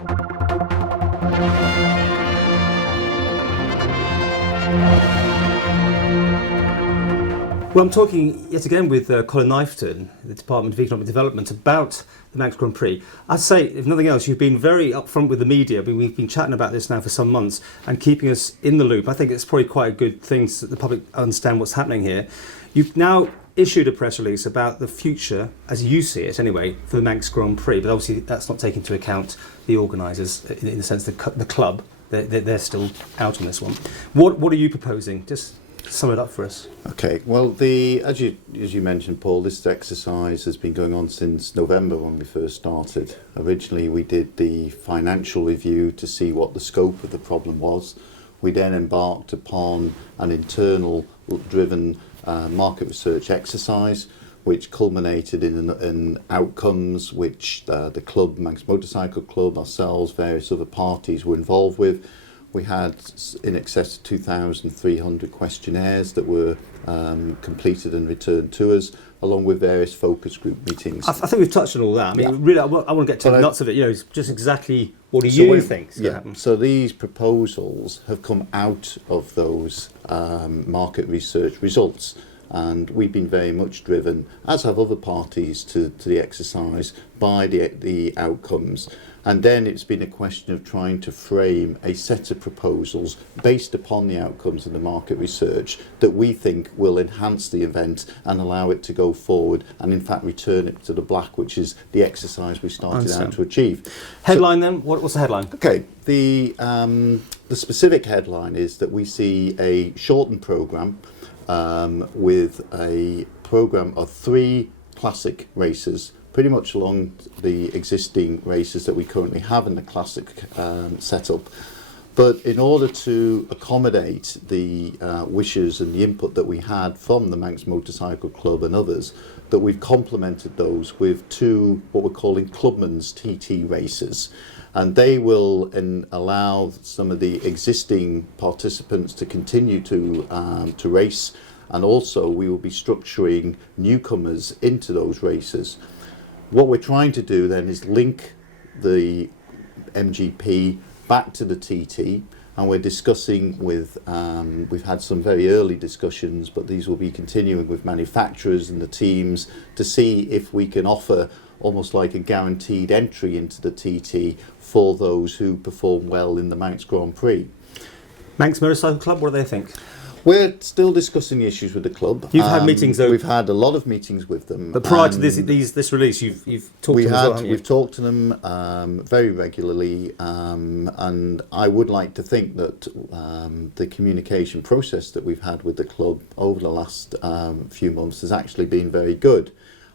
Well, I'm talking yet again with Colin Kniveton, the Department of Economic Development, about the Manx Grand Prix. I'd say, if nothing else, you've been very upfront with the media. We've been chatting about this now for some months and keeping us in the loop. I think it's probably quite a good thing so that the public understand what's happening here. You've now issued a press release about the future, as you see it anyway, for the Manx Grand Prix, but obviously that's not taking into account the organisers, in the sense the club. They're still out on this one. What are you proposing? Just sum it up for us. Okay, well, as you mentioned, Paul, this exercise has been going on since November when we first started. Originally, we did the financial review to see what the scope of the problem was. We then embarked upon an internal driven market research exercise, which culminated in outcomes which the club, Manx Motorcycle Club, ourselves, various other parties were involved with. We had in excess of 2,300 questionnaires that were completed and returned to us, along with various focus group meetings. I think we've touched on all that. I mean, really, I want to get to the nuts of it. Just exactly what do you think is going to happen? So these proposals have come out of those market research results. And we've been very much driven, as have other parties, to the exercise by the outcomes. And then it's been a question of trying to frame a set of proposals based upon the outcomes of the market research that we think will enhance the event and allow it to go forward and in fact return it to the black, which is the exercise we started out to achieve. Headline then? What's the headline? Okay, the specific headline is that we see a shortened programme with a programme of 3 classic races, pretty much along the existing races that we currently have in the classic setup. But in order to accommodate the wishes and the input that we had from the Manx Motorcycle Club and others, that we've complemented those with 2 what we're calling Clubman's TT races. And they will allow some of the existing participants to continue to race, and also we will be structuring newcomers into those races. What we're trying to do then is link the MGP back to the TT, and we're discussing with, we've had some very early discussions, but these will be continuing with manufacturers and the teams to see if we can offer almost like a guaranteed entry into the TT for those who perform well in the Manx Grand Prix. Manx Motorcycle Club, what do they think? We're still discussing the issues with the club. You've had meetings, though. We've had a lot of meetings with them. But prior to this release, you've talked to them as well, haven't you? We've talked to them very regularly, and I would like to think that the communication process that we've had with the club over the last few months has actually been very good.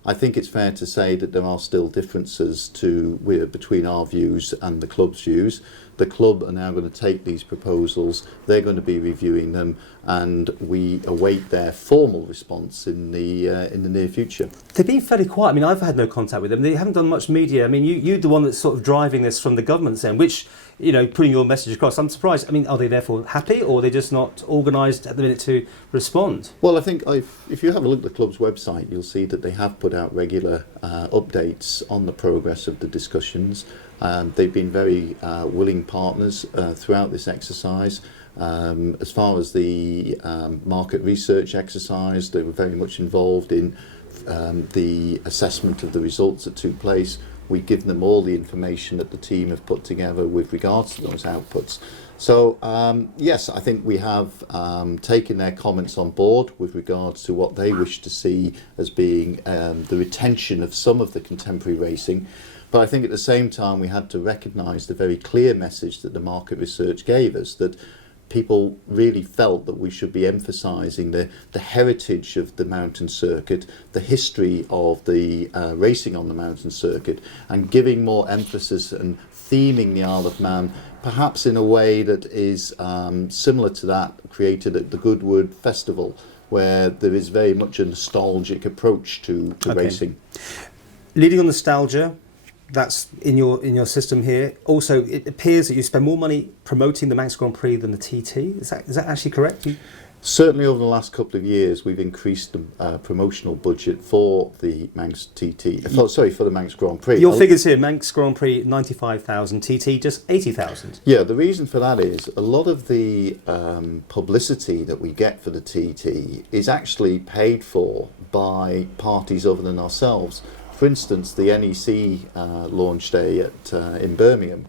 I think it's fair to say that there are still differences between our views and the club's views. The club are now going to take these proposals, they're going to be reviewing them, and we await their formal response in the near future. They've been fairly quiet. I mean, I've had no contact with them. They haven't done much media. I mean, you're the one that's sort of driving this from the government's end, which, putting your message across. I'm surprised. I mean, are they therefore happy, or are they just not organised at the minute to respond? Well, I think if you have a look at the club's website, you'll see that they have put out regular updates on the progress of the discussions. They've been very willing partners throughout this exercise. As far as the market research exercise, they were very much involved in the assessment of the results that took place. We give them all the information that the team have put together with regards to those outputs. So yes, I think we have taken their comments on board with regards to what they wish to see as being the retention of some of the contemporary racing. But I think at the same time we had to recognise the very clear message that the market research gave us, that people really felt that we should be emphasising the heritage of the mountain circuit, the history of the racing on the mountain circuit, and giving more emphasis and theming the Isle of Man, perhaps in a way that is similar to that created at the Goodwood Festival, where there is very much a nostalgic approach to racing. Leading on nostalgia, that's in your system here. Also, it appears that you spend more money promoting the Manx Grand Prix than the TT. Is that actually correct? Certainly over the last couple of years, we've increased the promotional budget for the Manx TT. For the Manx Grand Prix. Your figures here: Manx Grand Prix 95,000, TT just 80,000. Yeah, the reason for that is a lot of the publicity that we get for the TT is actually paid for by parties other than ourselves. For instance, the NEC launch day in Birmingham.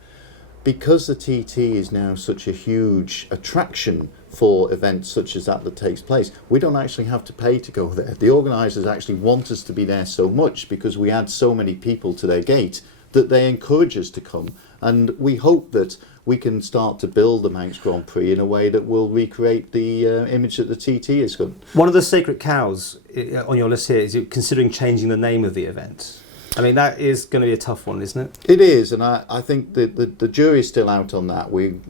Because the TT is now such a huge attraction for events such as that takes place, we don't actually have to pay to go there. The organisers actually want us to be there so much because we add so many people to their gate that they encourage us to come. And we hope that we can start to build the Manx Grand Prix in a way that will recreate the image that the TT has got. One of the sacred cows on your list here is you're considering changing the name of the event. I mean, that is going to be a tough one, isn't it? It is, and I think that the jury is still out on that. We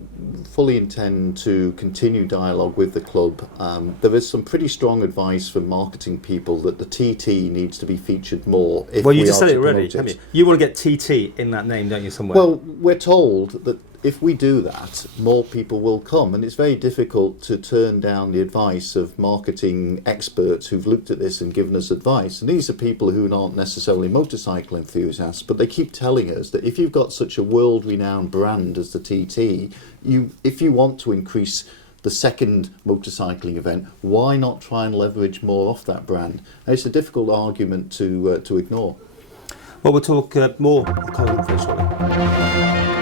fully intend to continue dialogue with the club. There is some pretty strong advice from marketing people that the TT needs to be featured more. If Well, you we just are said to it already, promote haven't you? You want to get TT in that name, don't you, somewhere? Well, we're told that if we do that, more people will come, and it's very difficult to turn down the advice of marketing experts who've looked at this and given us advice. And these are people who aren't necessarily motorcycle enthusiasts, but they keep telling us that if you've got such a world-renowned brand as the TT, if you want to increase the second motorcycling event, why not try and leverage more off that brand? And it's a difficult argument to ignore. Well, we'll talk more with Colin very shortly.